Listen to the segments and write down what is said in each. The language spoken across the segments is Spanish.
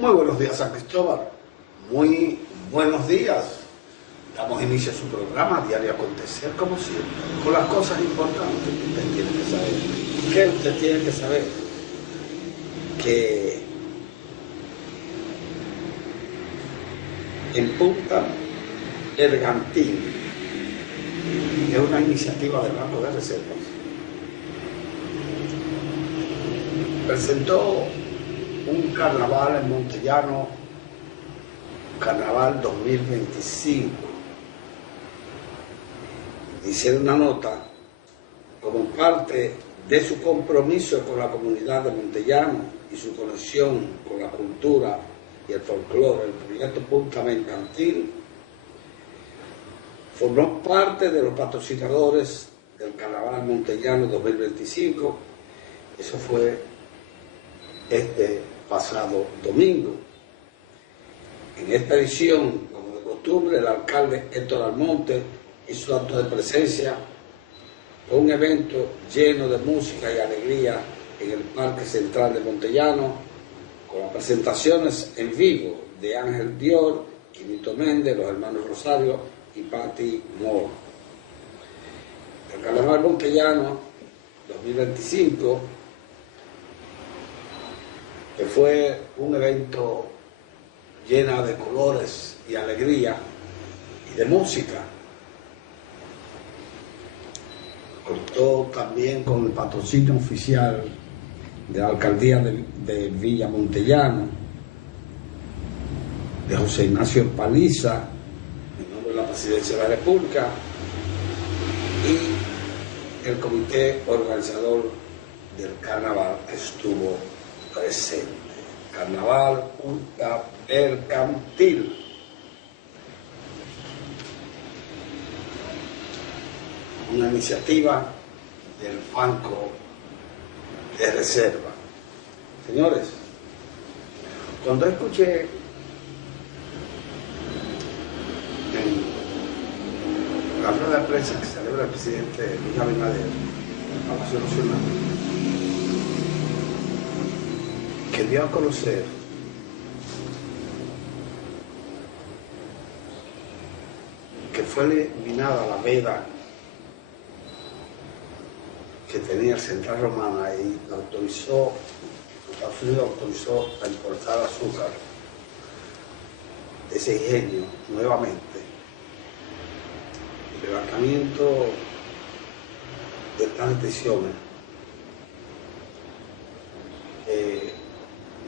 Muy buenos días, San Cristóbal. Muy buenos días. Damos inicio a su programa Diario Acontecer, como siempre, con las cosas importantes que usted tiene que saber. ¿Qué usted tiene que saber? Que en Punta Bergantín es una iniciativa del Banco de Reservas. Presentó un carnaval en Montellano, Carnaval 2025. Hicieron una nota como parte de su compromiso con la comunidad de Montellano y su conexión con la cultura y el folclore. El proyecto Punta Bergantín formó parte de los patrocinadores del Carnaval Montellano 2025. Eso fue este pasado domingo. En esta edición, como de costumbre, el alcalde Héctor Almonte hizo acto de presencia con un evento lleno de música y alegría en el Parque Central de Montellano, con las presentaciones en vivo de Ángel Dior, Quinito Méndez, los hermanos Rosario y Patti Moore. El Carnaval Montellano 2025, que fue un evento lleno de colores y alegría y de música. Contó también con el patrocinio oficial de la alcaldía de Villa Montellano, de José Ignacio Paliza, en nombre de la Presidencia de la República, y el comité organizador del carnaval estuvo presente. Carnaval Punta Bergantín. Una iniciativa del Banco de Reserva. Señores, cuando escuché en la rueda de prensa que celebra el presidente Luis Abinader en el Palacio Nacional, que dio a conocer que fue eliminada la veda que tenía el Central Romana y Estados Unidos autorizó a importar azúcar de ese ingenio nuevamente. El levantamiento de estas decisiones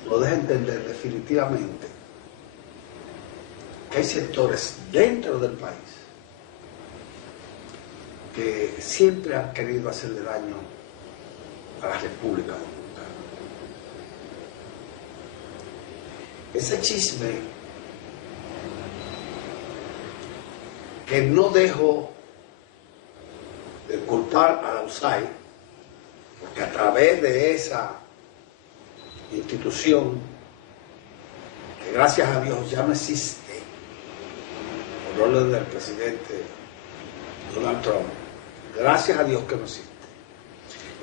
nos deja entender definitivamente que hay sectores dentro del país que siempre han querido hacerle daño a la República Dominicana. Ese chisme que no dejo de culpar a la USAID, porque a través de esa institución, que gracias a Dios ya no existe, por orden del presidente Donald Trump, gracias a Dios que no existe.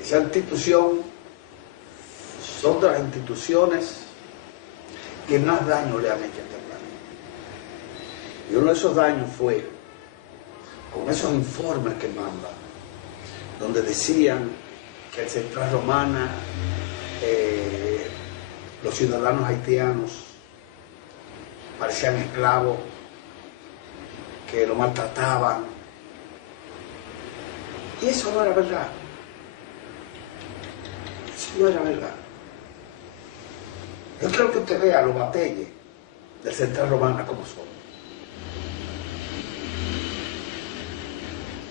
Esa institución son de las instituciones que más daño le han hecho a este planeta. Y uno de esos daños fue con esos informes que mandan, donde decían que el Central Romana, los ciudadanos haitianos parecían esclavos, que lo maltrataban. Y eso no era verdad. Eso no era verdad. Yo quiero que usted vea los batalles del Central Romana como son.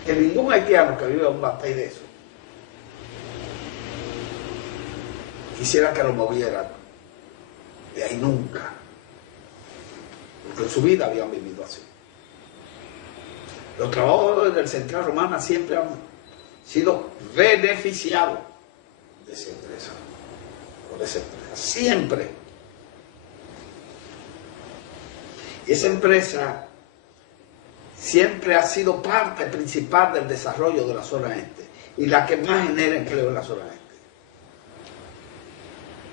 Que ningún haitiano que vive en un batey de eso quisiera que lo movieran de ahí nunca, porque en su vida habían vivido así. Los trabajadores del Central Romana siempre han sido beneficiados de esa empresa, por esa empresa, siempre. Y esa empresa siempre ha sido parte principal del desarrollo de la zona este y la que más genera empleo en la zona este.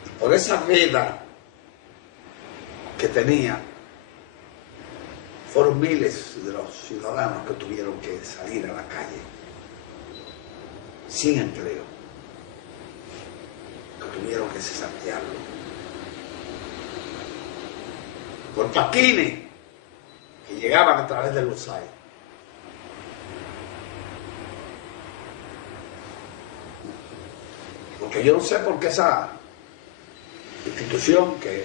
Y por esa veda que tenía, fueron miles de los ciudadanos que tuvieron que salir a la calle sin empleo, que tuvieron que cesantearlo por paquines que llegaban a través del USAID. Porque yo no sé por qué esa institución que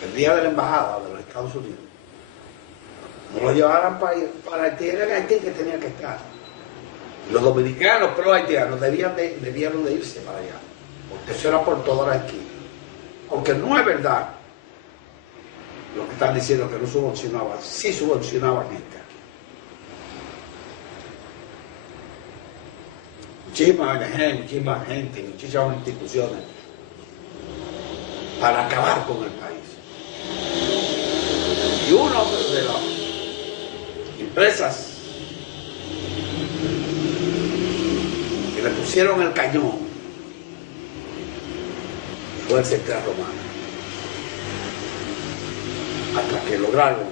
dependía de la embajada de los Estados Unidos no lo llevaran para Haití. Era en Haití que tenía que estar. Los dominicanos pro haitianos debieron de irse para allá, porque eso era por toda la esquina. Aunque no es verdad lo que están diciendo que no subvencionaban, sí subvencionaban gente aquí. Muchísimas ONG, muchísima gente, muchísimas instituciones para acabar con el país. Y una de las empresas que le pusieron el cañón fue el Central Romana, hasta que lograron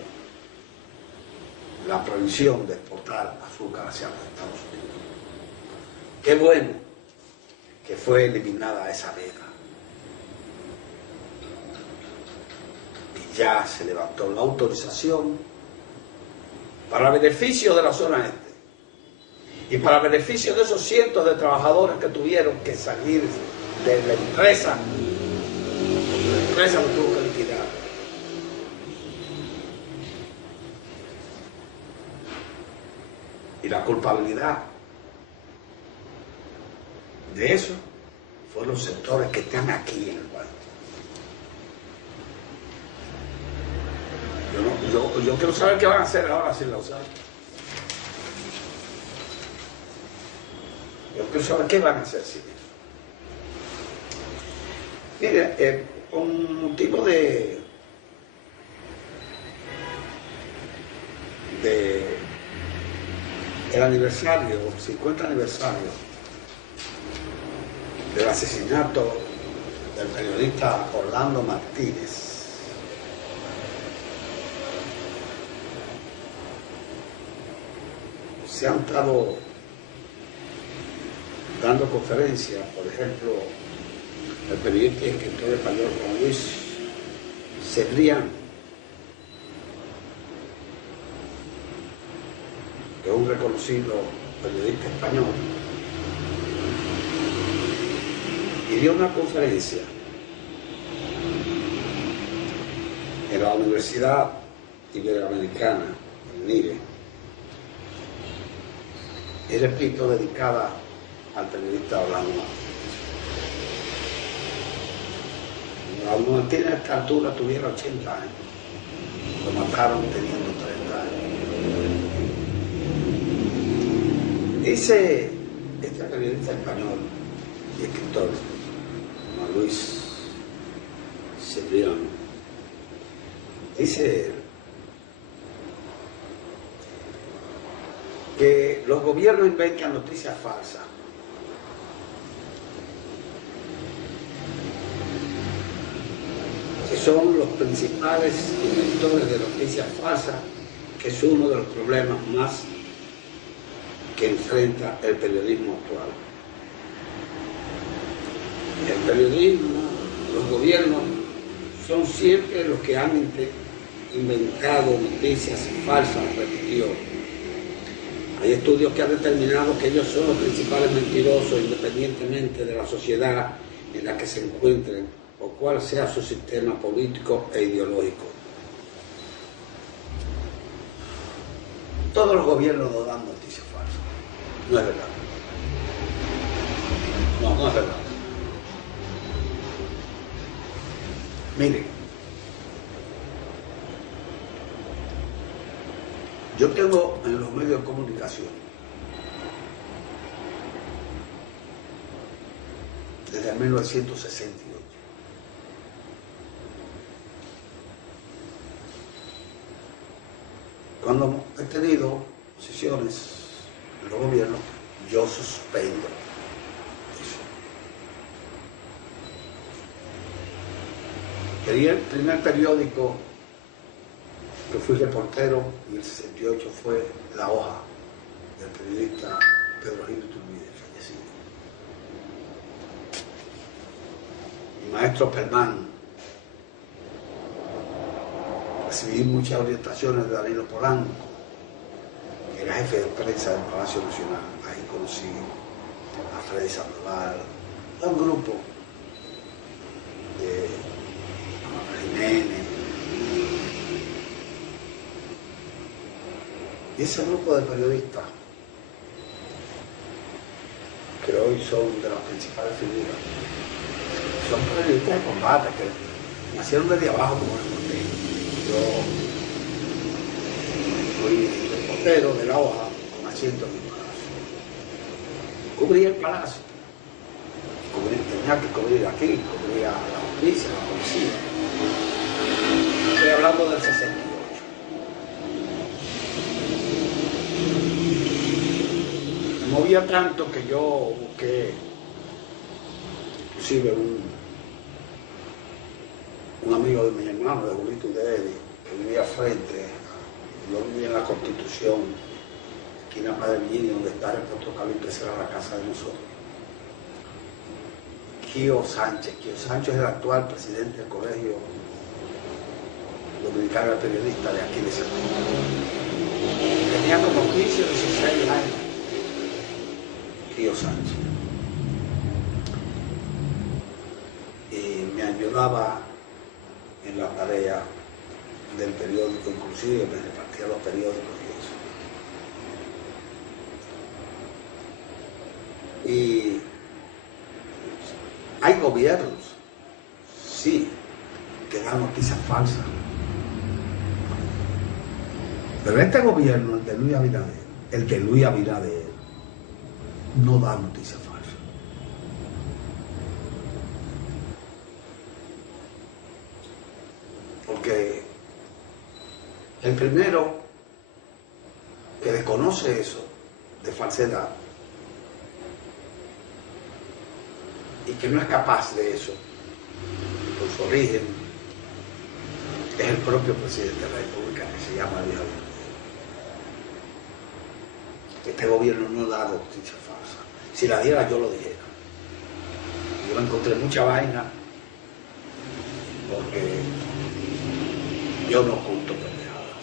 la prohibición de exportar azúcar hacia los Estados Unidos. Qué bueno que fue eliminada esa veda. Y ya se levantó la autorización para beneficio de la zona este y para beneficio de esos cientos de trabajadores que tuvieron que salir de la empresa. La empresa lo tuvo que liquidar. Y la culpabilidad de eso fueron los sectores que están aquí en el país. Yo quiero saber qué van a hacer ahora sin la USAID. Yo quiero saber qué van a hacer sin eso. Mire, con motivo del aniversario, 50 aniversario del asesinato del periodista Orlando Martínez, se han estado dando conferencias. Por ejemplo, el periodista y escritor español Juan Luis Cebrián, que es un reconocido periodista español, y dio una conferencia en la Universidad Iberoamericana, en NIBE, y repito, dedicada al periodista Orlando Martínez. Orlando Martínez a esta altura tuviera 80 años, lo mataron teniendo 30 años. Dice este periodista español y escritor, Juan Luis Cebrián, dice que los gobiernos inventan noticias falsas que son los principales inventores de noticias falsas, que es uno de los problemas más que enfrenta el periodismo actual. El periodismo, los gobiernos son siempre los que han inventado noticias falsas, repitió. Hay estudios que han determinado que ellos son los principales mentirosos independientemente de la sociedad en la que se encuentren o cuál sea su sistema político e ideológico. Todos los gobiernos nos dan noticias falsas. No es verdad. No es verdad. Miren, yo tengo en los medios de comunicación desde 1968. Cuando he tenido posiciones en los gobiernos, yo suspendo eso. El primer periódico que fui reportero en el 68 fue La Hoja, del periodista Pedro Gil Iturbide, fallecido. Mi maestro Permán, recibí muchas orientaciones de Danilo Polanco, que era jefe de prensa del Palacio Nacional. Ahí conocí a Freddy Sandoval, a un grupo de Jiménez. Y ese grupo de periodistas, que hoy son de las principales figuras, son periodistas de combate que nacieron desde abajo como el Monte. Yo fui reportero de La Hoja con asiento en mi palacio. Cubría el palacio. Tenía que cubrir aquí, cubría la justicia, la policía. Estoy hablando del 68. Me movía tanto que yo busqué inclusive un amigo de mi hermano, de Julito y de Eddie, que vivía frente, yo vivía en la Constitución, aquí en la Padre Virginia, donde está el Puerto Calibre, esa era la casa de nosotros. Kio Sánchez es el actual presidente del Colegio Dominicano de Periodistas de aquí de San Luis. Tenía como 15 o 16 años, Kio Sánchez. Y me ayudaba en la tarea del periódico, inclusive me repartía los periódicos y eso. Y hay gobiernos, sí, que dan noticias falsas. Pero este gobierno, el de Luis Abinader, no da noticias falsas. Porque el primero que desconoce eso de falsedad y que no es capaz de eso por su origen es el propio presidente de la República, que se llama Luis Abinader. Este gobierno no da noticias falsas. Si la diera, yo lo dijera. Yo encontré mucha vaina porque yo no oculto pendejadas.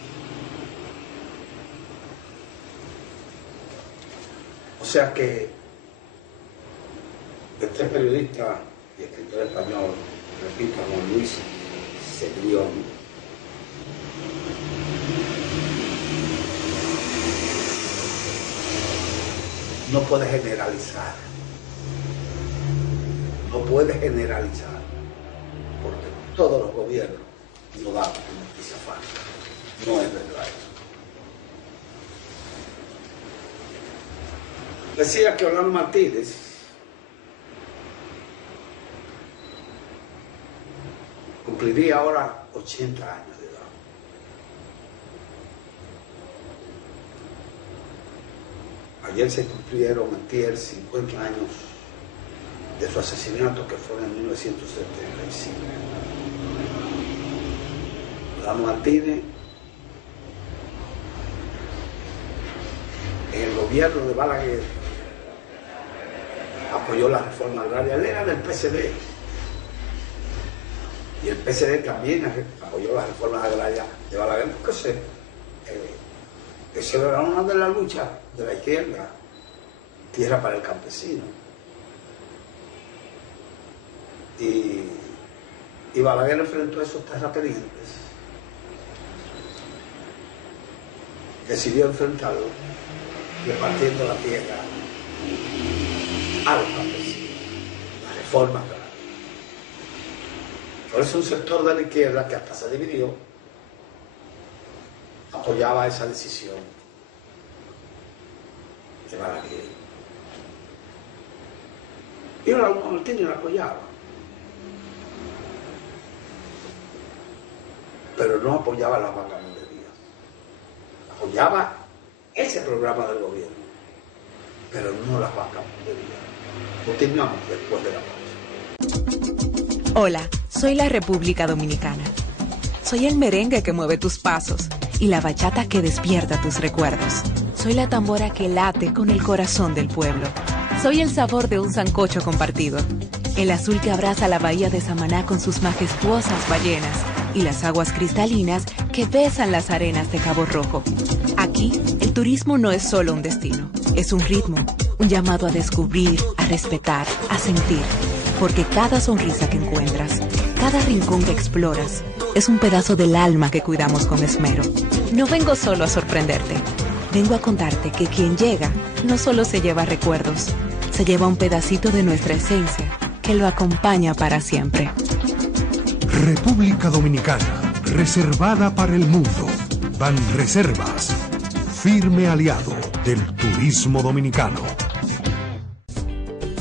O sea que este periodista y escritor español, repito, Juan Luis Cebrión, no puede generalizar. No puede generalizar. Porque todos los gobiernos no dan noticias falsas. No es verdad eso. Decía que Orlando Martínez cumpliría ahora 80 años de edad. Ayer se cumplieron, antier, 50 años de su asesinato, que fue en 1975. Orlando Martínez, en el gobierno de Balaguer, apoyó la reforma agraria. Él era del PSD. Y el PSD también apoyó las reformas agrarias de Balaguer, porque ese era una de las luchas de la izquierda, tierra para el campesino. Y Y Balaguer enfrentó a esos terratenientes. Decidió enfrentarlo repartiendo la tierra a los campesinos, la reforma agraria. Por eso un sector de la izquierda, que hasta se dividió, apoyaba esa decisión de Balaguer. Y Raúl Martínez la apoyaba, pero no apoyaba la vagabundería. Apoyaba ese programa del gobierno, pero no la vagabundería. Continuamos después de la pausa. Hola, soy la República Dominicana. Soy el merengue que mueve tus pasos y la bachata que despierta tus recuerdos. Soy la tambora que late con el corazón del pueblo. Soy el sabor de un sancocho compartido, el azul que abraza la bahía de Samaná con sus majestuosas ballenas y las aguas cristalinas que besan las arenas de Cabo Rojo. Aquí, el turismo no es solo un destino, es un ritmo, un llamado a descubrir, a respetar, a sentir, porque cada sonrisa que encuentras, cada rincón que exploras, es un pedazo del alma que cuidamos con esmero. No vengo solo a sorprenderte, vengo a contarte que quien llega no solo se lleva recuerdos, se lleva un pedacito de nuestra esencia que lo acompaña para siempre. República Dominicana, reservada para el mundo. Banreservas, firme aliado del turismo dominicano.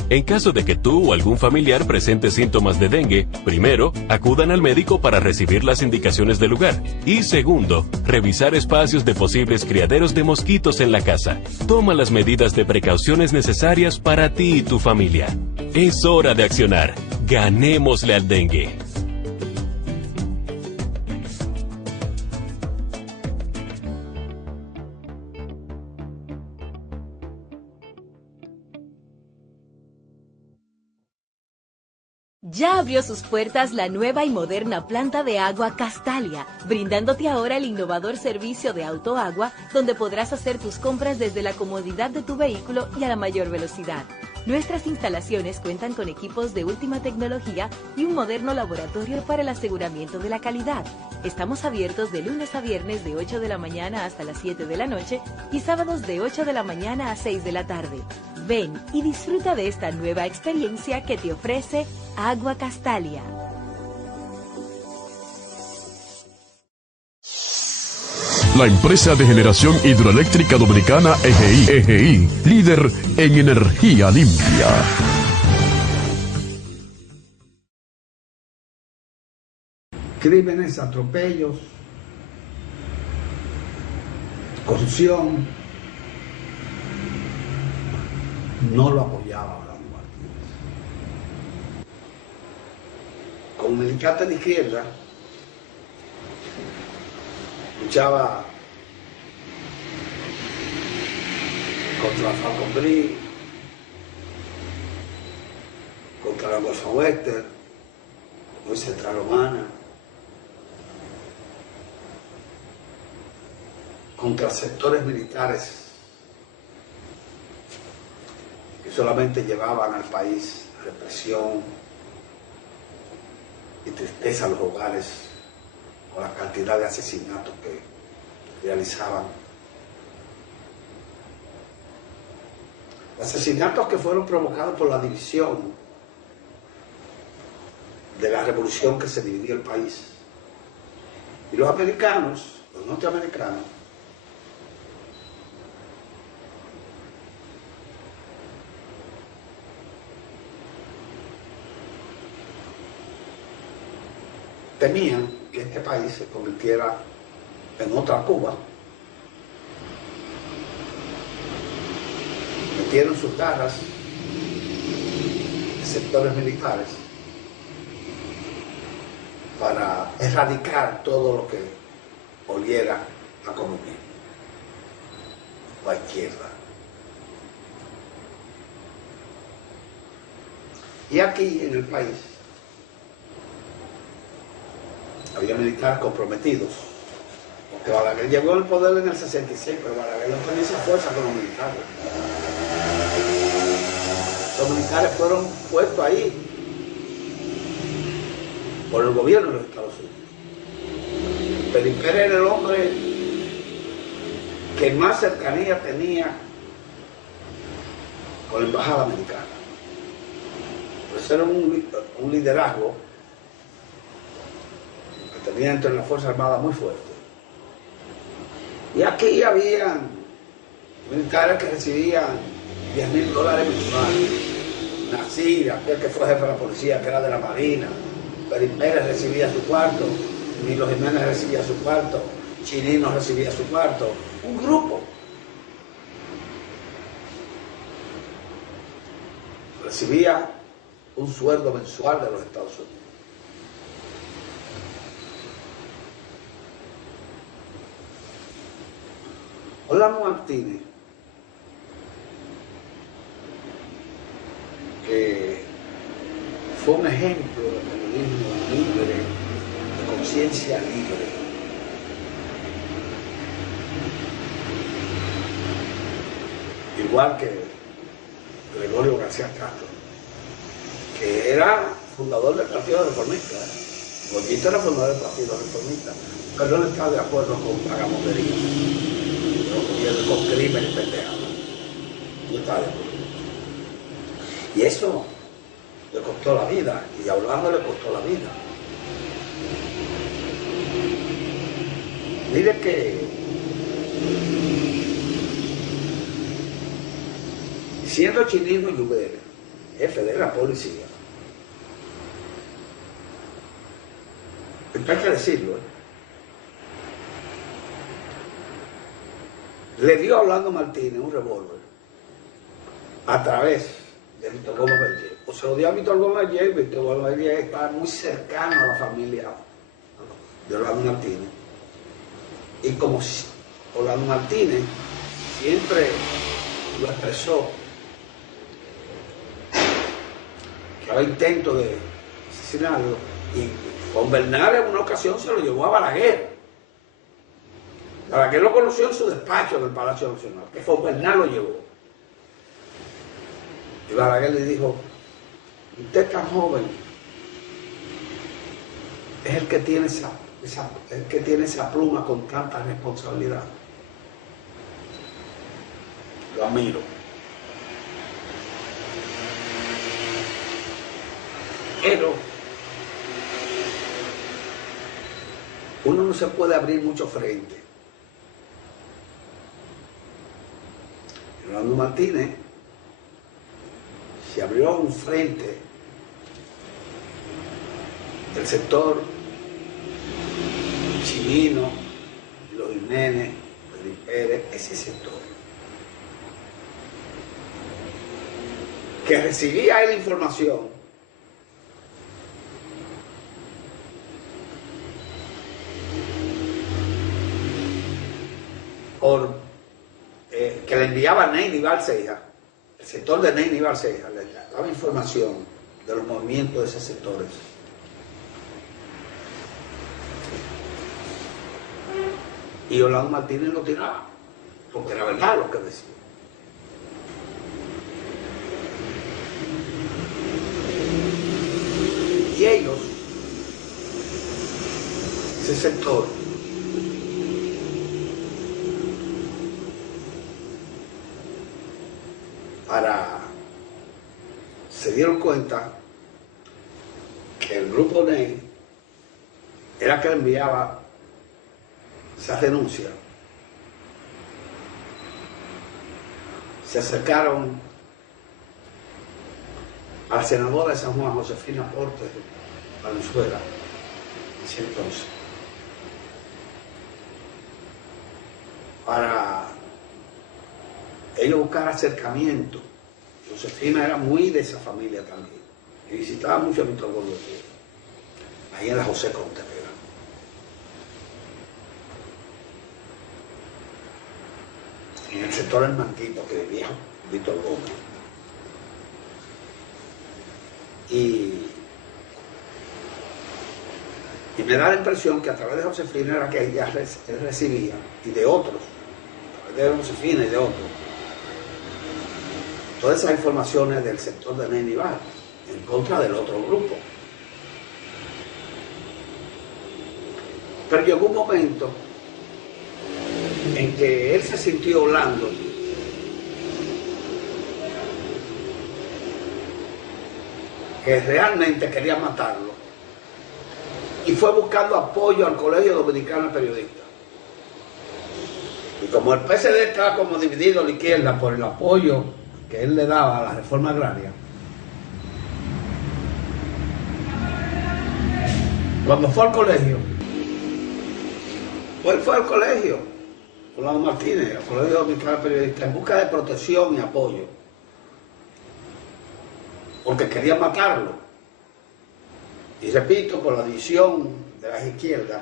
En caso de que tú o algún familiar presente síntomas de dengue, primero, acudan al médico para recibir las indicaciones del lugar. Y segundo, revisar espacios de posibles criaderos de mosquitos en la casa. Toma las medidas de precauciones necesarias para ti y tu familia. Es hora de accionar. Ganémosle al dengue. Ya abrió sus puertas la nueva y moderna planta de agua Castalia, brindándote ahora el innovador servicio de autoagua, donde podrás hacer tus compras desde la comodidad de tu vehículo y a la mayor velocidad. Nuestras instalaciones cuentan con equipos de última tecnología y un moderno laboratorio para el aseguramiento de la calidad. Estamos abiertos de lunes a viernes de 8 de la mañana hasta las 7 de la noche y sábados de 8 de la mañana a 6 de la tarde. Ven y disfruta de esta nueva experiencia que te ofrece Agua Castalia. La empresa de generación hidroeléctrica dominicana EGI, líder en energía limpia. Crímenes, atropellos, corrupción, no lo apoyaba Orlando Martínez. Como militante de izquierda, luchaba contra Falconbrí, contra la Golfo Western, muy Central Romana, contra sectores militares que solamente llevaban al país represión y tristeza a los hogares con la cantidad de asesinatos que realizaban. Asesinatos que fueron provocados por la división de la revolución que se dividió el país. Y los americanos, los norteamericanos, temían que este país se convirtiera en otra Cuba. Metieron sus garras en sectores militares para erradicar todo lo que oliera a comunismo o a izquierda. Y aquí en el país había militares comprometidos, porque Balaguer llegó al poder en el 66, pero Balaguer no tenía esa fuerza con los militares. Los militares fueron puestos ahí por el gobierno de los Estados Unidos. Peri Pérez era el hombre que más cercanía tenía con la embajada americana. Pues era un liderazgo que tenía entre las Fuerzas Armadas muy fuerte. Y aquí habían militares que recibían $10,000 mensuales. Nasir, aquel que fue jefe de la policía, que era de la Marina. Peri Pérez recibía su cuarto. Milo Jiménez recibía su cuarto. Chirino recibía su cuarto. Un grupo. Recibía un sueldo mensual de los Estados Unidos. Orlando Martínez, que fue un ejemplo de periodismo libre, de conciencia libre. Igual que Gregorio García Castro, que era fundador del Partido Reformista. Goyito era fundador del Partido Reformista, pero no estaba de acuerdo con pagamotería, con crímenes pendejadas. No estaba de acuerdo. Y eso le costó la vida, y a Orlando le costó la vida. Mire que siendo Chinino Lluvere, jefe de la policía, hay que decirlo, le dio a Orlando Martínez un revólver a través de Víctor Gómez Vergés. O se lo dio a Víctor Gómez Vergés. Víctor Gómez Vergés estaba muy cercano a la familia de Orlando Martínez. Y como Orlando Martínez siempre lo expresó, que había intento de asesinarlo, y con Bernal en una ocasión se lo llevó a Balaguer. Balaguer lo conoció en su despacho del Palacio Nacional, que fue Bernal lo llevó. Y Balaguer le dijo: usted es tan joven, es el que tiene esa pluma con tanta responsabilidad. Lo admiro. Pero uno no se puede abrir mucho frente. Orlando Martínez se abrió un frente del sector Chirino, Los Jiménez, Peri Pérez, ese sector, que recibía la información que le enviaba Neyni Balceja, el sector de Neyni Balceja, le daba información de los movimientos de esos sectores. Y Orlando Martínez lo tiraba, porque era verdad lo que decía. Y ellos, ese sector, se dieron cuenta que el grupo Ney era que le enviaba esa denuncia. Se acercaron a la senadora de San Juan, Josefina Portes Valenzuela, en ese entonces, para ellos buscar acercamiento. Josefina era muy de esa familia también, y visitaba mucho a Víctor Gómez Vergés, ahí en la José Contreras. En el sector del Manquito que vivía Víctor Gómez. Y me da la impresión que a través de Josefina era que ella recibía, y de otros, a través de Josefina y de otros, todas esas informaciones del sector de Neyni Bar en contra del otro grupo. Pero llegó un momento en que él se sintió blando, que realmente quería matarlo, y fue buscando apoyo al Colegio Dominicano de Periodistas. Y como el PSD estaba como dividido a la izquierda por el apoyo que él le daba a la reforma agraria, cuando fue al colegio, pues él fue al colegio con Lado Martínez, al Colegio Dominicano de Periodistas, en busca de protección y apoyo, porque quería matarlo. Y repito, por la división de las izquierdas,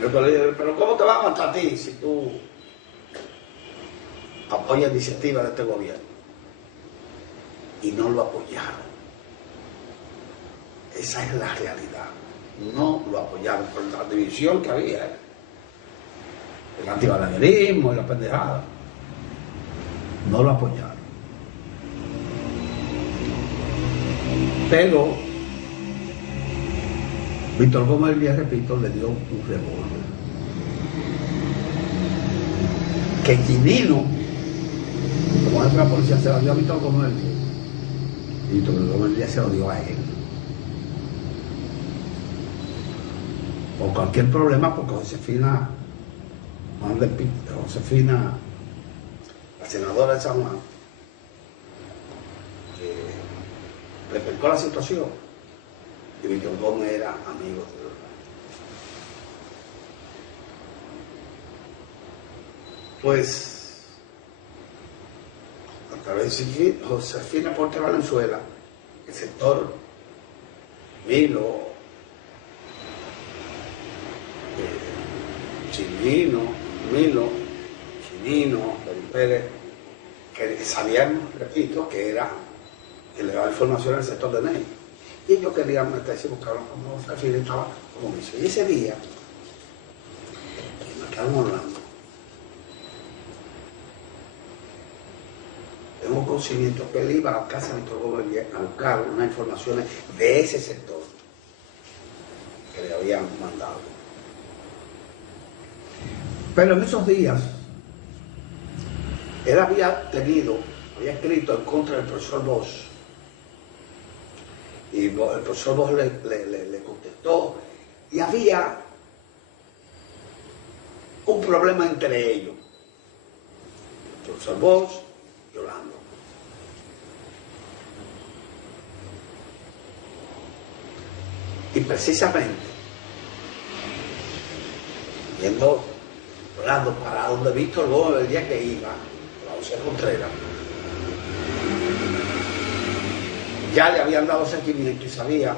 el colegio, pero ¿cómo te va a matar a ti si tú apoyas iniciativas de este gobierno? Y no lo apoyaron. Esa es la realidad. No lo apoyaron por la división que había, el antibalaguerismo y la pendejada. No lo apoyaron. Pero Víctor Gómez Díaz, repito, le dio un revólver que Quinino, como jefe de la policía, se lo dio a Víctor Gómez Díaz. Víctor Gómez Díaz se lo dio a él. Por cualquier problema, porque Josefina, la senadora de San Juan, replicó la situación, y Víctor Gómez era amigo de los. Pues, a través de Josefina Porte Valenzuela, el sector Milo, Chinino, Pérez, que sabían, repito, que era que le daba información al sector de Ney. Y ellos querían meterse y buscaron como Josefina estaba como dice. Y ese día, que me quedaron hablando, tengo conocimiento que él iba a la casa de Víctor Gómez a buscar unas informaciones de ese sector que le habían mandado. Pero en esos días, él había escrito en contra del profesor Bosch, y el profesor Bosch le contestó, y había un problema entre ellos, el profesor Bosch y Orlando. Y precisamente, viendo Orlando para donde Víctor Gómez el día que iba, la José Contreras, ya le habían dado seguimiento y sabía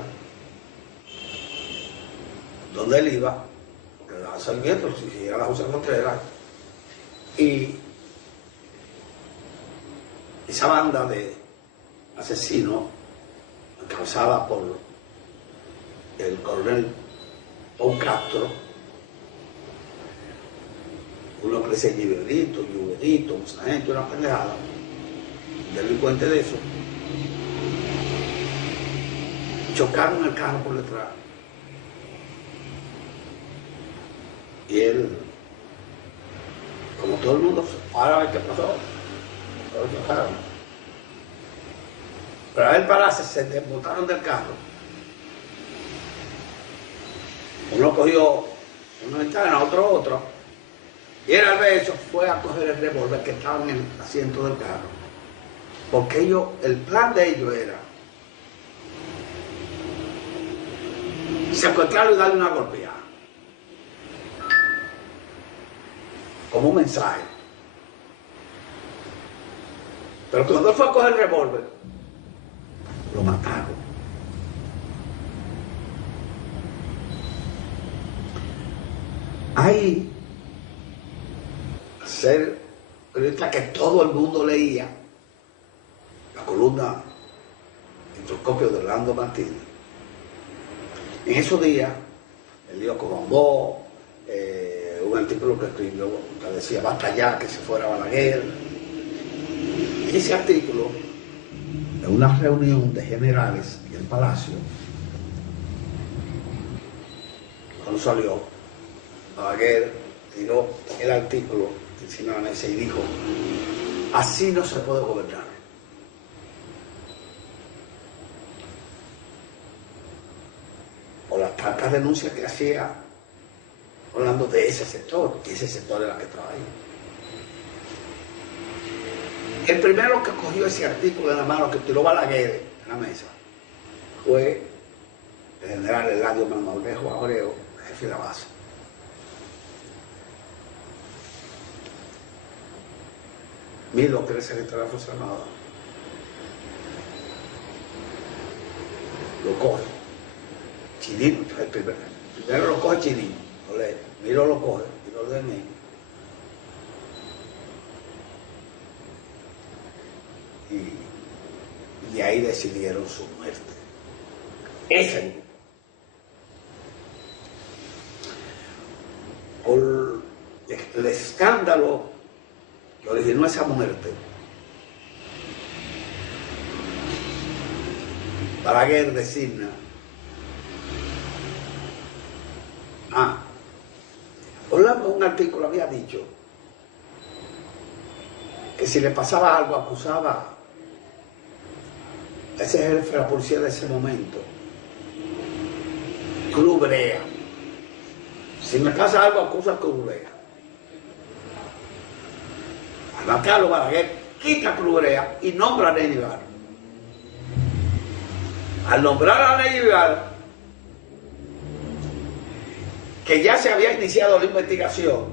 dónde él iba, le daba seguimiento, si era la José Contreras, y esa banda de asesinos, encabezada por el coronel Pau Castro, uno que le dice Yuvedito, mucha gente, una pendejada, delincuente de eso, chocaron el carro por detrás. Y él, como todo el mundo, para a ver qué pasó, todos chocaron. Pero a él pararse, se desmontaron del carro. Uno cogió una ventana, otro. Y él al ver eso fue a coger el revólver que estaba en el asiento del carro. Porque el plan de ellos era secuestrarlo y darle una golpeada. Como un mensaje. Pero cuando él fue a coger el revólver, lo mataron. Hay ser periodista que todo el mundo leía, la columna Introscopio de Orlando Martínez. En esos días, el lío Colombó, un artículo que escribió que decía basta ya que se fuera Balaguer. Y ese artículo, en una reunión de generales en el Palacio, cuando salió, Balaguer tiró el artículo encima de la mesa y dijo: así no se puede gobernar. O las tantas denuncias que hacía hablando de ese sector, y ese sector era el que estaba ahí. El primero que cogió ese artículo en la mano, que tiró Balaguer en la mesa, fue el general Eladio Manuel Abreu, jefe de la base. Milo, que era el secretario de la Fuerza Armada, lo coge. Chirino, el primero lo coge Chirino, Milo lo coge y lo de mí. Y ahí decidieron su muerte. Ese grupo. Por el escándalo que originó esa muerte, Balaguer designa Orlando, un artículo había dicho que si le pasaba algo acusaba a ese jefe de la policía de ese momento, Cruz Brea. Si me pasa algo, acusa a Cruz Brea. Juan Carlos Balaguer quita a Cruz Brea y nombra a Ney Vivar. Al nombrar a Ney Vivar, que ya se había iniciado la investigación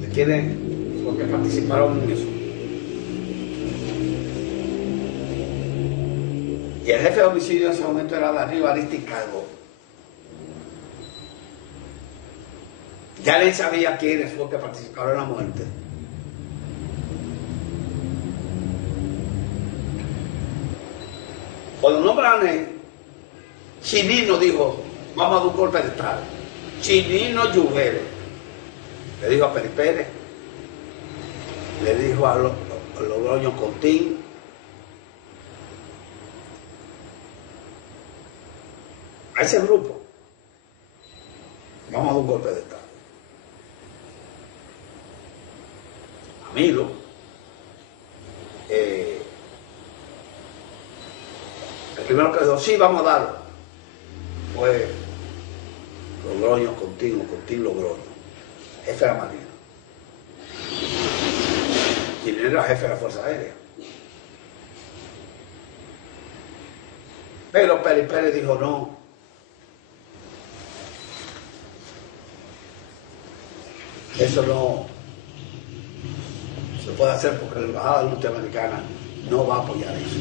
de quienes los que participaron en eso. Y el jefe de homicidio en ese momento era Darío Aristicardo. Ya él sabía quiénes fueron que participaron en la muerte. Cuando nombran a Ney, Chinino dijo: vamos a dar un golpe de estado. Chinino Lluvero le dijo a Peri Pérez, le dijo a Logroño Contín, a ese grupo: vamos a dar un golpe de estado. A Milo, el primero que dijo: sí, vamos a darlo, fue Logroño Contín Logroño, jefe de la Marina, quien era jefe de la Fuerza Aérea. Pero Peri Pérez dijo: no, eso no se puede hacer porque la embajada norteamericana no va a apoyar eso.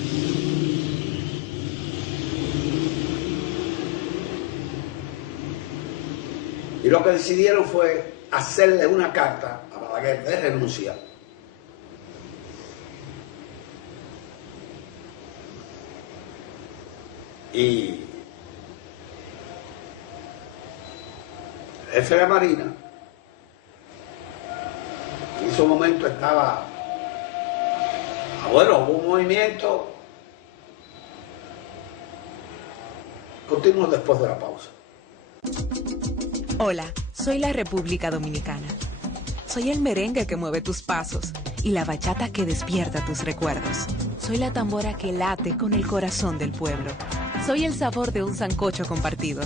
Y lo que decidieron fue hacerle una carta a Balaguer de renuncia. Y el jefe de la Marina en ese momento estaba, bueno, hubo un movimiento. Continuamos después de la pausa. Hola, soy la República Dominicana. Soy el merengue que mueve tus pasos y la bachata que despierta tus recuerdos. Soy la tambora que late con el corazón del pueblo. Soy el sabor de un sancocho compartido,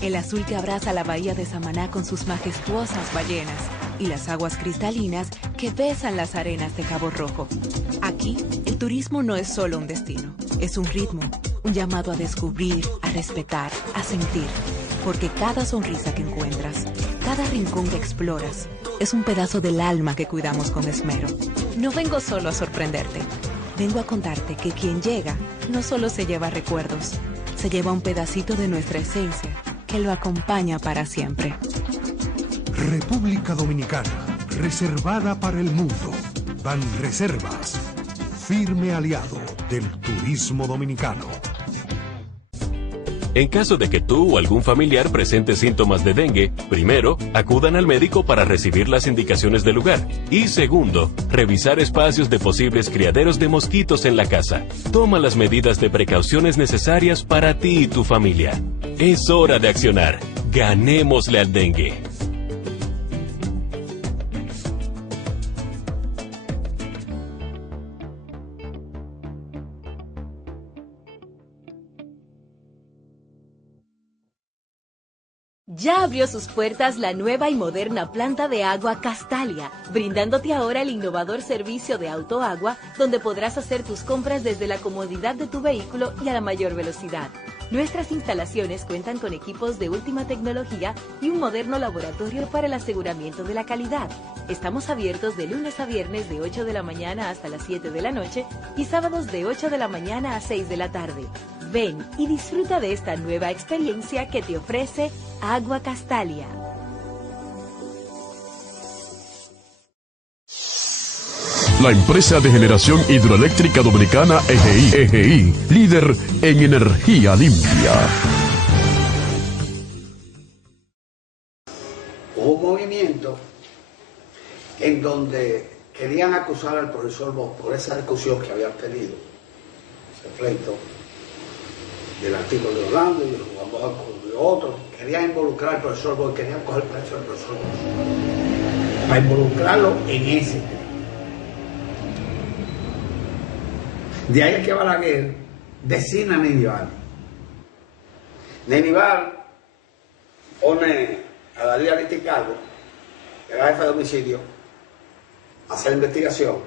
el azul que abraza la bahía de Samaná con sus majestuosas ballenas y las aguas cristalinas que besan las arenas de Cabo Rojo. Aquí, el turismo no es solo un destino, es un ritmo, un llamado a descubrir, a respetar, a sentir. Porque cada sonrisa que encuentras, cada rincón que exploras, es un pedazo del alma que cuidamos con esmero. No vengo solo a sorprenderte, vengo a contarte que quien llega no solo se lleva recuerdos, se lleva un pedacito de nuestra esencia que lo acompaña para siempre. República Dominicana, reservada para el mundo. Banreservas, firme aliado del turismo dominicano. En caso de que tú o algún familiar presente síntomas de dengue, primero, acudan al médico para recibir las indicaciones del lugar. Y segundo, revisar espacios de posibles criaderos de mosquitos en la casa. Toma las medidas de precauciones necesarias para ti y tu familia. Es hora de accionar. Ganémosle al dengue. Ya abrió sus puertas la nueva y moderna planta de agua Castalia, brindándote ahora el innovador servicio de autoagua, donde podrás hacer tus compras desde la comodidad de tu vehículo y a la mayor velocidad. Nuestras instalaciones cuentan con equipos de última tecnología y un moderno laboratorio para el aseguramiento de la calidad. Estamos abiertos de lunes a viernes de 8 de la mañana hasta las 7 de la noche y sábados de 8 de la mañana a 6 de la tarde. Ven y disfruta de esta nueva experiencia que te ofrece Agua Castalia. La empresa de generación hidroeléctrica dominicana EGI, líder en energía limpia. Hubo un movimiento en donde querían acusar al profesor Bosch por esa discusión que habían tenido, ese pleito del artículo de Orlando y de Juan Bosch y otros. Querían involucrar al profesor Bosch, querían coger preso al profesor Bosch para involucrarlo en ese tema. De ahí que Balaguer designa a Nenival. Nenival pone a Darío Ariticardo, que era jefe de homicidio, a hacer investigación.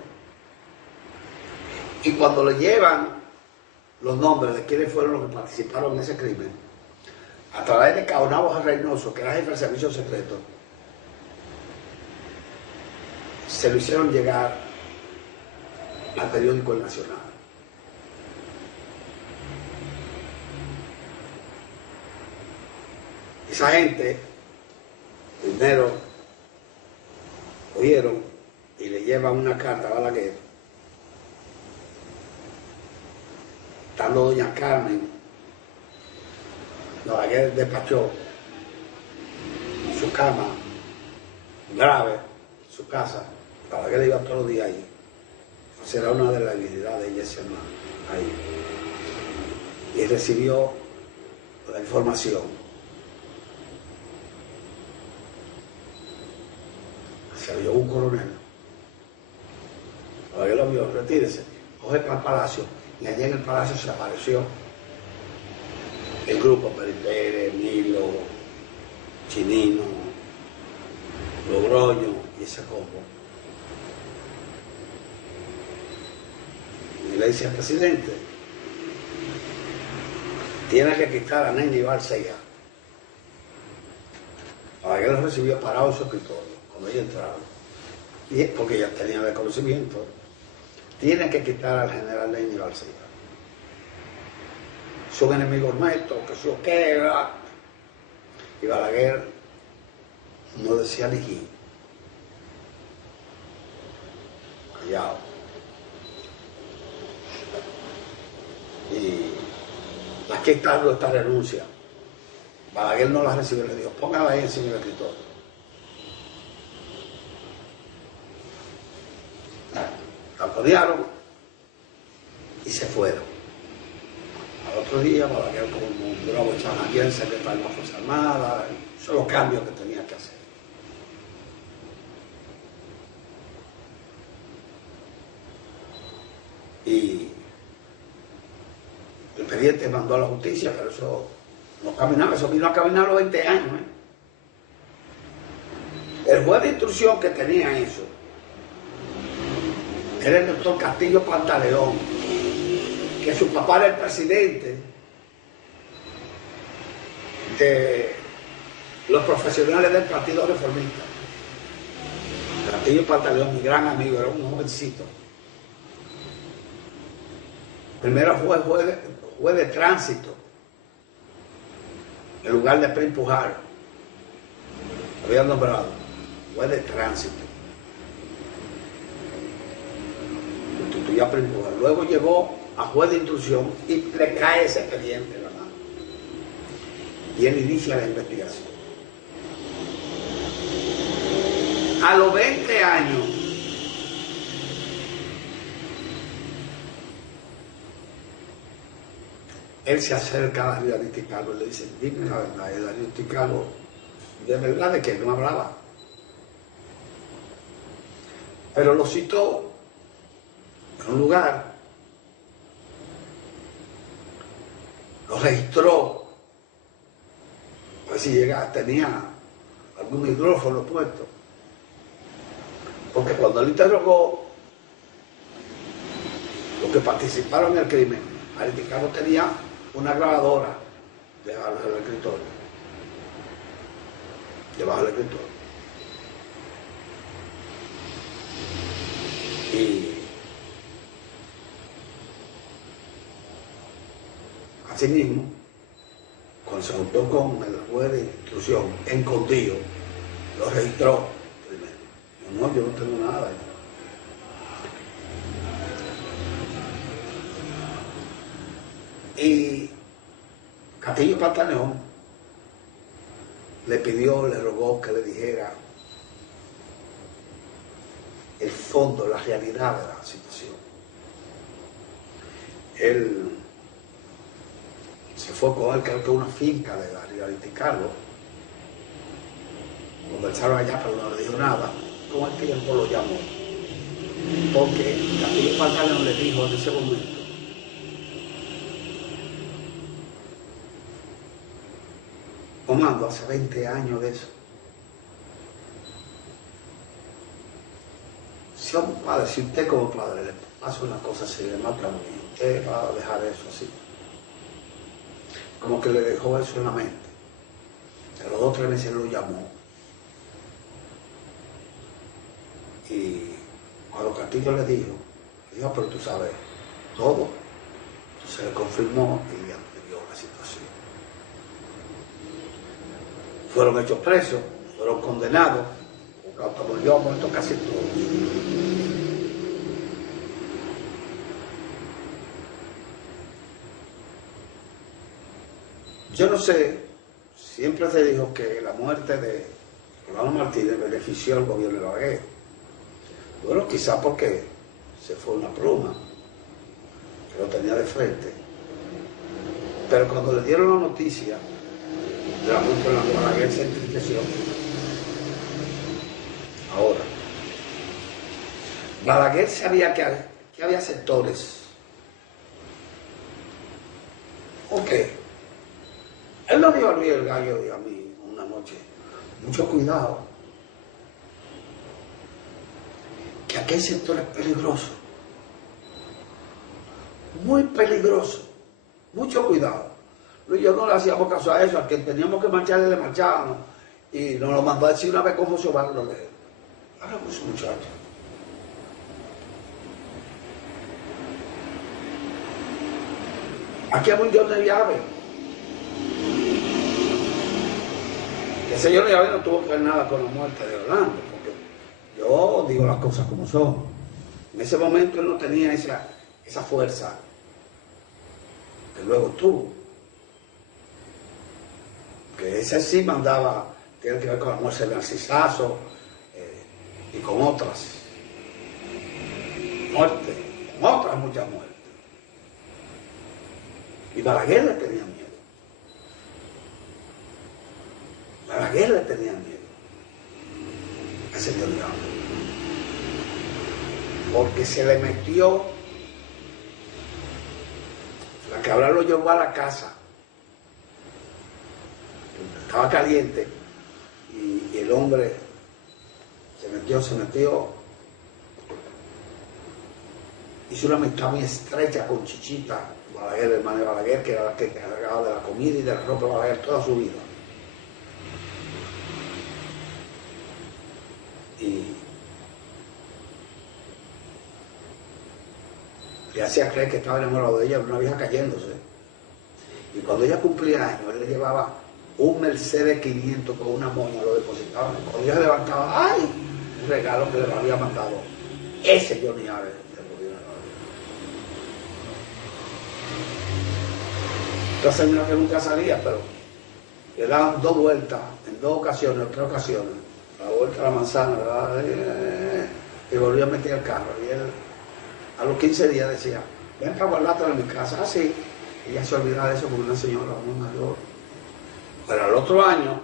Y cuando le llevan los nombres de quienes fueron los que participaron en ese crimen, a través de Caonabo Reynoso, que era jefe del servicio secreto, se lo hicieron llegar al periódico El Nacional. Esa gente primero oyeron y le llevan una carta a Balaguer, estando doña Carmen. Balaguer despachó su cama grave, su casa. Balaguer iba todos los días ahí. Esa era una de las habilidades de ese hermano ahí. Y recibió la información. Se vio un coronel. Balaguer lo vio, retírese, coge para el palacio. Y allí en el palacio se apareció el grupo Pérez, Nilo, Chinino, Logroño y ese combo. Y le dice al presidente, tiene que quitar a Nenival Seiya. Balaguer lo recibió parado en su escritorio cuando ella entraba. Y es porque ya tenía el conocimiento. Tiene que quitar al general Nenival Seiya. Son enemigos nuestros, que se lo queda. Y Balaguer no decía ni quién. Callado. Y aquí está esta renuncia. Balaguer no la recibió, le dijo, póngala ahí encima del escritorio. La rodearon y se fueron. Al otro día, Balaguer como un bravo chanadiense, secretario de la Fuerza Armada, son los cambios que tenía que hacer. Y el expediente mandó a la justicia, pero eso no caminaba, eso vino a caminar a los 20 años. El juez de instrucción que tenía eso era el doctor Castillo Pantaleón, que su papá era el presidente de los profesionales del Partido Reformista. Castillo Pantaleón, mi gran amigo, era un jovencito. Primero fue juez de tránsito, en lugar de Prim Pujar. Había nombrado juez de tránsito. Luego llegó a juez de instrucción y le cae ese expediente en la mano. Y él inicia la investigación. A los 20 años, él se acerca a Darío Aristicalo y le dice, dime la verdad. Y Darío Aristicalo, de verdad de que no hablaba. Pero lo citó en un lugar, lo registró, a ver si llegaba, tenía algún micrófono puesto. Porque cuando él interrogó los que participaron en el crimen, Aristicalo tenía una grabadora debajo del escritorio. Debajo del escritorio. Y asimismo, consultó con el juez de instrucción en Condillo, lo registró primero. Yo no tengo nada. Y Castillo Pantaleón le pidió, le rogó que le dijera el fondo, la realidad de la situación. Él se fue con él, creo que a una finca de Darío Aristicalo. Conversaron allá, pero no le dijo nada. Con el tiempo lo llamó. Porque Castillo Pantaleón le dijo en ese momento, Comando, hace 20 años de eso. Si usted como padre le hace una cosa así, le mata a un niño, usted va a dejar eso así. Como que le dejó eso en la mente. A los 2 o 3 meses lo llamó. Y cuando Castillo le dijo, pero tú sabes todo. Entonces le confirmó y le amplió la situación. Fueron hechos presos, fueron condenados, porque como yo muerto casi todo. Yo no sé, siempre se dijo que la muerte de Rolando Martínez benefició al gobierno de Balaguer. Bueno, quizás porque se fue una pluma, que lo tenía de frente. Pero cuando le dieron la noticia de la muerte de Balaguer, se entristeció. Ahora, Balaguer sabía que había sectores. Ok. Él no dijo a Luis el Gallo y a mí una noche, mucho cuidado, que aquel sector es peligroso, muy peligroso, mucho cuidado. Luis, yo no le hacíamos caso a eso, al que teníamos que marcharle le marchábamos, y nos lo mandó a decir una vez con José Osvaldo León. Habla con ese muchacho. Aquí hay un millón de llaves. El señor Llave no tuvo que ver nada con la muerte de Orlando, porque yo digo las cosas como son. En ese momento él no tenía esa fuerza que luego tuvo. Que ese sí mandaba, tiene que ver con la muerte de Narcisazo y con otras muertes, con otras muchas muertes. Y Balaguer le tenía miedo. Balaguer le tenía miedo al señor Llave, porque se le metió, la cabra lo llevó a la casa, estaba caliente, y el hombre se metió, hizo una amistad muy estrecha con Chichita Balaguer, el hermano de Balaguer, que era la que encargaba de la comida y de la ropa de Balaguer toda su vida. Y le hacía creer que estaba enamorado de ella, una vieja cayéndose. Y cuando ella cumplía años, él le llevaba un Mercedes 500 con una moña, lo depositaba. Cuando ella se levantaba, ¡ay! Un regalo que le había mandado ese Johnny Aves del gobierno de Balaguer. Entonces una que nunca salía, pero le daban 2 vueltas, en 2 ocasiones, 3 ocasiones. La vuelta a la manzana, y volvió a meter el carro. Y él, a los 15 días, decía, ven para guardarte en mi casa. Así, ella se olvidaba de eso porque una señora muy mayor. Pero al otro año,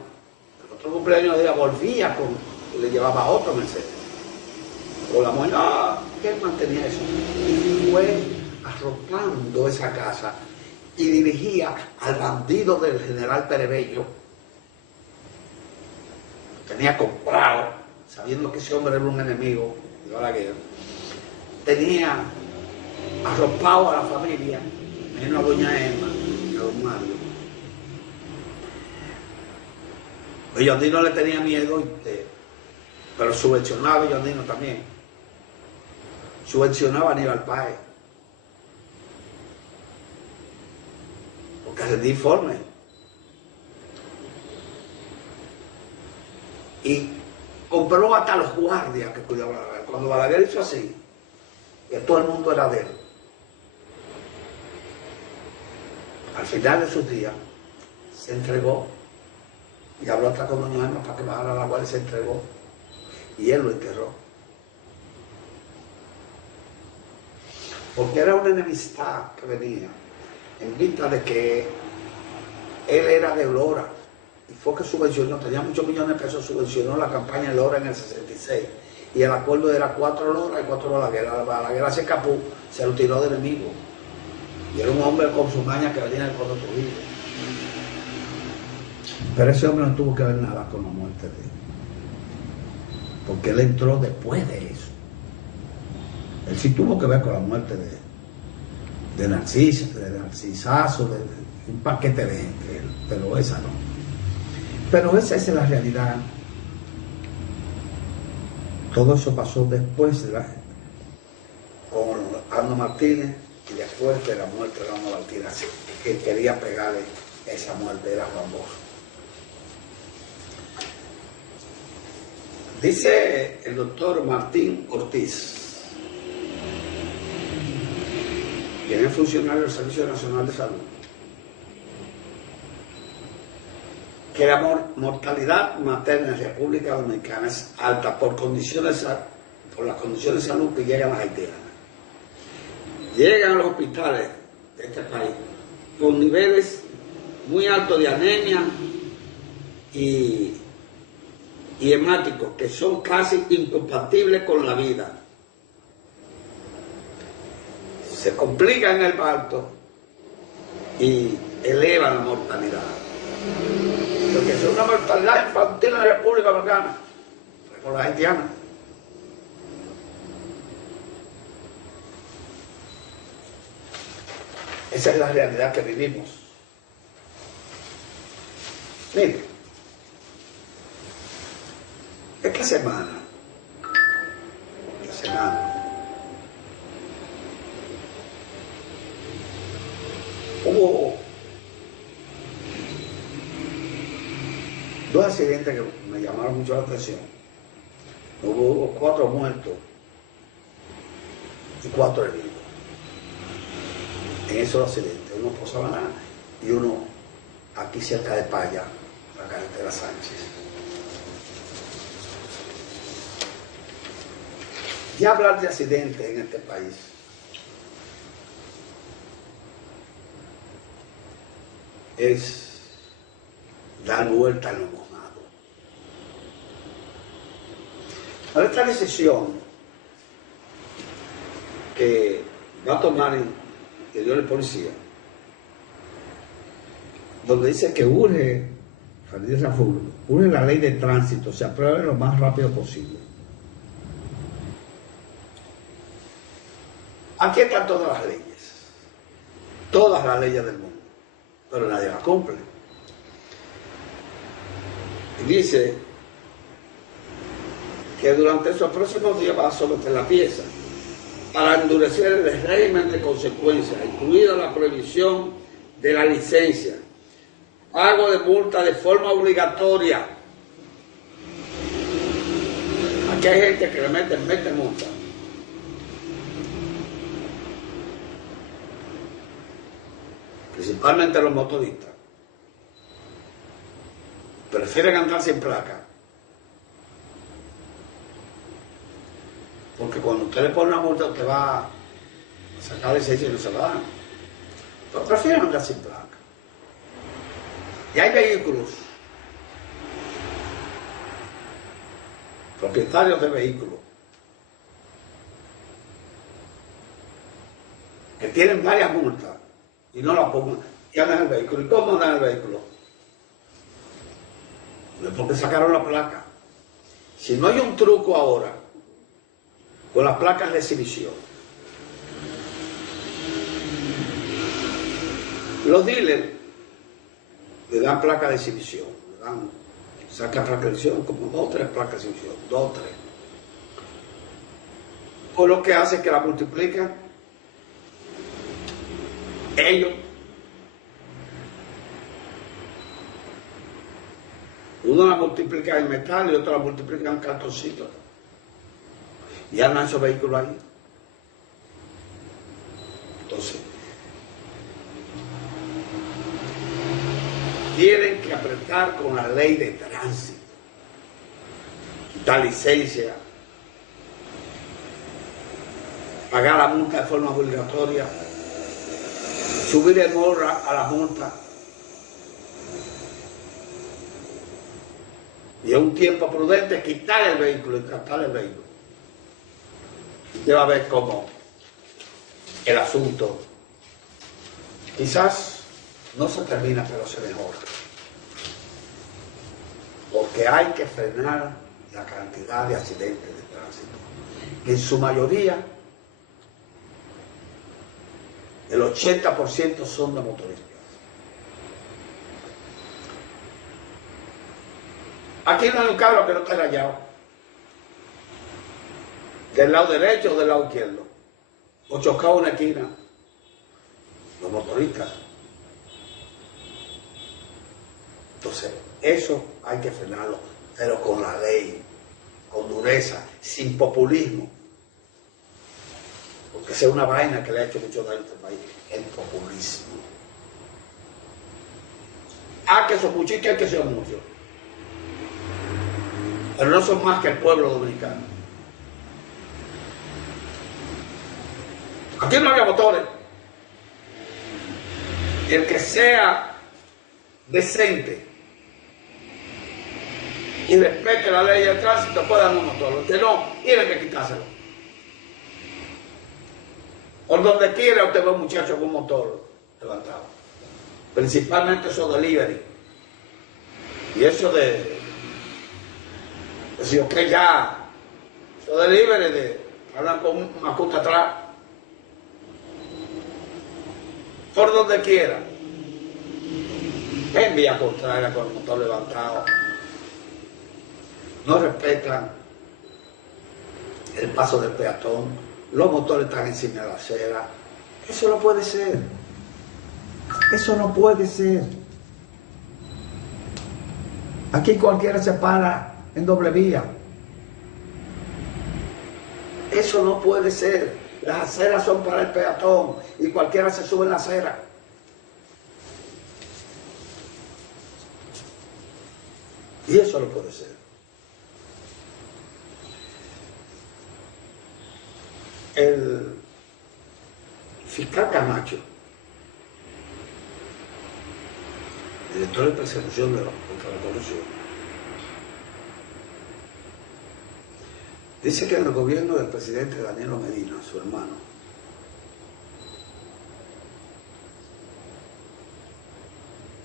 el otro cumpleaños de ella, volvía le llevaba otro Mercedes. Con la mujer, que él mantenía eso. Y fue arropando esa casa y dirigía al bandido del general Perebello. Tenía comprado, sabiendo que ese hombre era un enemigo de Balaguer. Tenía arropado a la familia, menos a doña Emma y a don Mario. Bellondino le tenía miedo, pero subvencionaba a Bellondino también. Subvencionaba a Aníbal Páez. Porque rendía informes. Y compró hasta los guardias que cuidaban a Balaguer. Cuando Balaguer hizo así, que todo el mundo era de él. Al final de sus días, se entregó y habló hasta con doña Emma para que bajara la guardia y se entregó. Y él lo enterró. Porque era una enemistad que venía en vista de que él era de Lora. Y fue que subvencionó, tenía muchos millones de pesos, subvencionó la campaña de Lora en el 66. Y el acuerdo era 4 Lora y 4 Balaguer. Balaguer se escapó, se lo tiró de enemigo. Y era un hombre con su maña que venía del Puerto Trujillo. Pero ese hombre no tuvo que ver nada con la muerte de él. Porque él entró después de eso. Él sí tuvo que ver con la muerte de Narciso, de Narcisazo, de un paquete de gente, pero esa no. Pero esa es la realidad. Todo eso pasó después con Arno Martínez y después de la muerte de Arno Martínez, que quería pegarle esa muerte, era Juan Bosch. Dice el doctor Martín Ortiz, quien es funcionario del Servicio Nacional de Salud, que la mortalidad materna en República Dominicana es alta por las condiciones de salud que llegan las haitianas. Llegan a los hospitales de este país con niveles muy altos de anemia y hemáticos que son casi incompatibles con la vida. Se complican en el parto y elevan la mortalidad. Lo que es una mortalidad infantil en la República Dominicana, con la haitiana. Esa es la realidad que vivimos. Mire, esta semana, hubo 2 accidentes que me llamaron mucho la atención. Hubo 4 muertos y 4 heridos en esos accidentes. Uno por Samaná y uno aquí cerca de Paya, la carretera Sánchez. Ya hablar de accidentes en este país es dar vuelta en lo mojado. Ahora esta decisión que va a tomar el interior de policía, donde dice que urge la ley de tránsito, se apruebe lo más rápido posible. Aquí están todas las leyes del mundo, pero nadie las cumple. Y dice que durante esos próximos días va a someter la pieza para endurecer el régimen de consecuencias, incluida la prohibición de la licencia, pago de multa de forma obligatoria. Aquí hay gente que le mete multa. Principalmente los motoristas, prefieren andar sin placa, porque cuando usted le pone una multa, usted va a sacar licencia y no se la dan. Pero prefieren andar sin placa. Y hay vehículos, propietarios de vehículos, que tienen varias multas y no la pongan, y andan en el vehículo. ¿Y cómo andan en el vehículo? No es porque sacaron la placa. Si no hay un truco ahora con las placas de exhibición, los dealers le dan placa de exhibición, le dan, sacan placa de exhibición, como 2 o 3 placas de exhibición, 2 o 3. Pues lo que hace es que la multiplican ellos. Uno la multiplica en metal y otro la multiplica en cartoncito. Y andan esos vehículos ahí. Entonces, tienen que apretar con la ley de tránsito, quitar licencia, pagar la multa de forma obligatoria, subir el morra a la multa. Y en un tiempo prudente quitar el vehículo y tratar el vehículo. Usted va a ver cómo el asunto quizás no se termina, pero se mejora. Porque hay que frenar la cantidad de accidentes de tránsito. En su mayoría, el 80% son de motoristas. Aquí no hay un carro que no esté rayado. Del lado derecho o del lado izquierdo. O chocado en una esquina. Los motoristas. Entonces, eso hay que frenarlo, pero con la ley, con dureza, sin populismo. Porque esa es una vaina que le ha hecho mucho daño a este país, el populismo. Que son muchos, que son muchos. Pero no son más que el pueblo dominicano. Aquí no había motores. Y el que sea decente y respete la ley de tránsito puede dar un motor. Los que no, tienen que quitárselo. Por donde quiera usted ve un muchacho con un motor levantado. Principalmente esos delivery. Y eso de decir, ok, ya, esos delivery de hablan con una cuta atrás. Por donde quiera. En vía contraria con el motor levantado. No respetan el paso del peatón. Los motores están encima de la acera. Eso no puede ser. Eso no puede ser. Aquí cualquiera se para en doble vía. Eso no puede ser. Las aceras son para el peatón y cualquiera se sube en la acera. Y eso no puede ser. El fiscal Camacho, director de persecución contra la corrupción, dice que en el gobierno del presidente Danilo Medina, su hermano,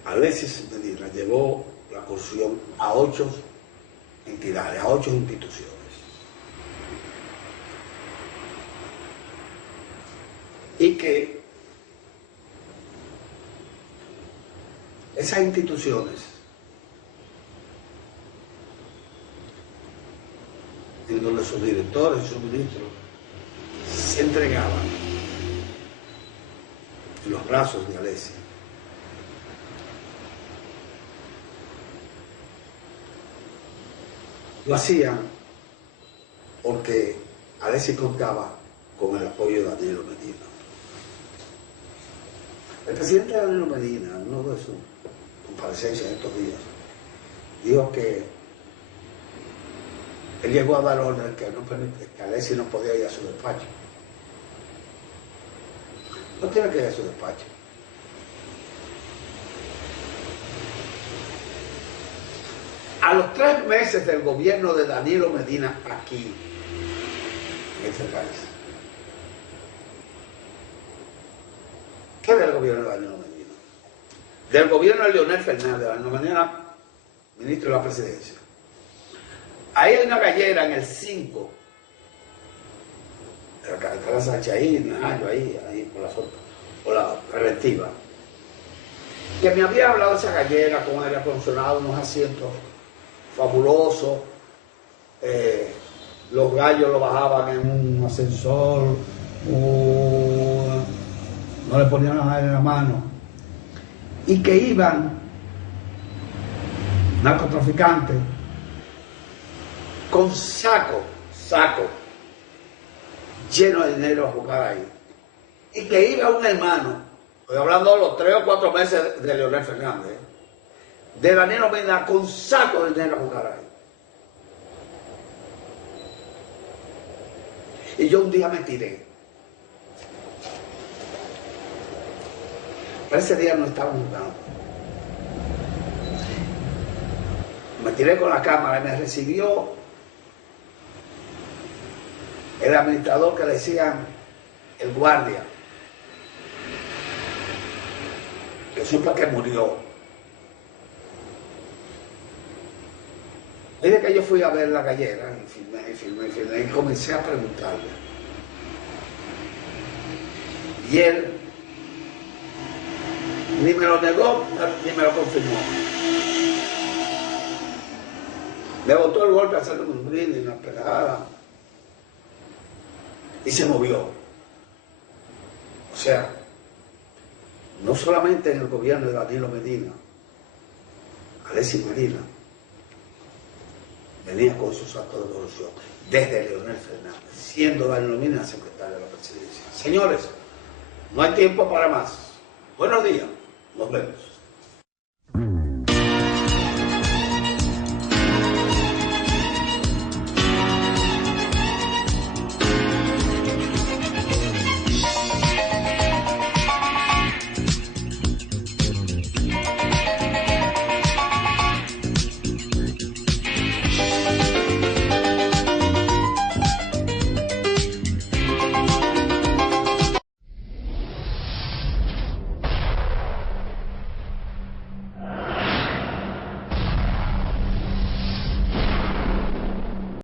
Alexis Medina llevó la corrupción a 8 entidades, a 8 instituciones. Y que esas instituciones, en donde sus directores y sus ministros se entregaban en los brazos de Alexis, lo hacían porque Alexis contaba con el apoyo de Danilo Medina. El presidente Danilo Medina, en uno de sus comparecencias estos días, dijo que él llegó a dar orden que Alexis no podía ir a su despacho. No tiene que ir a su despacho. A los 3 meses del gobierno de Danilo Medina aquí, en este país. ¿Qué del gobierno de Danilo Medina? Del gobierno de Leonel Fernández, Danilo Medina, ministro de la presidencia. Ahí hay una gallera en el 5, de la carretera Sánchez, ahí por la preventiva, que me había hablado de esa gallera con aire acondicionado, unos asientos fabulosos, los gallos lo bajaban en un ascensor, no le ponían aire en la mano, y que iban narcotraficantes con saco lleno de dinero a jugar ahí, y que iba un hermano, estoy hablando de los 3 o 4 meses de Leonel Fernández, de Danilo Medina, con saco de dinero a jugar ahí. Y yo un día me tiré. Pero ese día no estaba jugando. Me tiré con la cámara y me recibió el administrador que le decían el guardia, que supo que murió. Desde que yo fui a ver la gallera, y filmé, y comencé a preguntarle. Y él ni me lo negó, ni me lo confirmó. Me botó el golpe haciéndome un brindis, una pegada, y se movió. O sea, no solamente en el gobierno de Danilo Medina, Alexis Medina venía con sus actos de corrupción desde Leonel Fernández, siendo Danilo Medina secretario de la presidencia. Señores, no hay tiempo para más. Buenos días, nos vemos.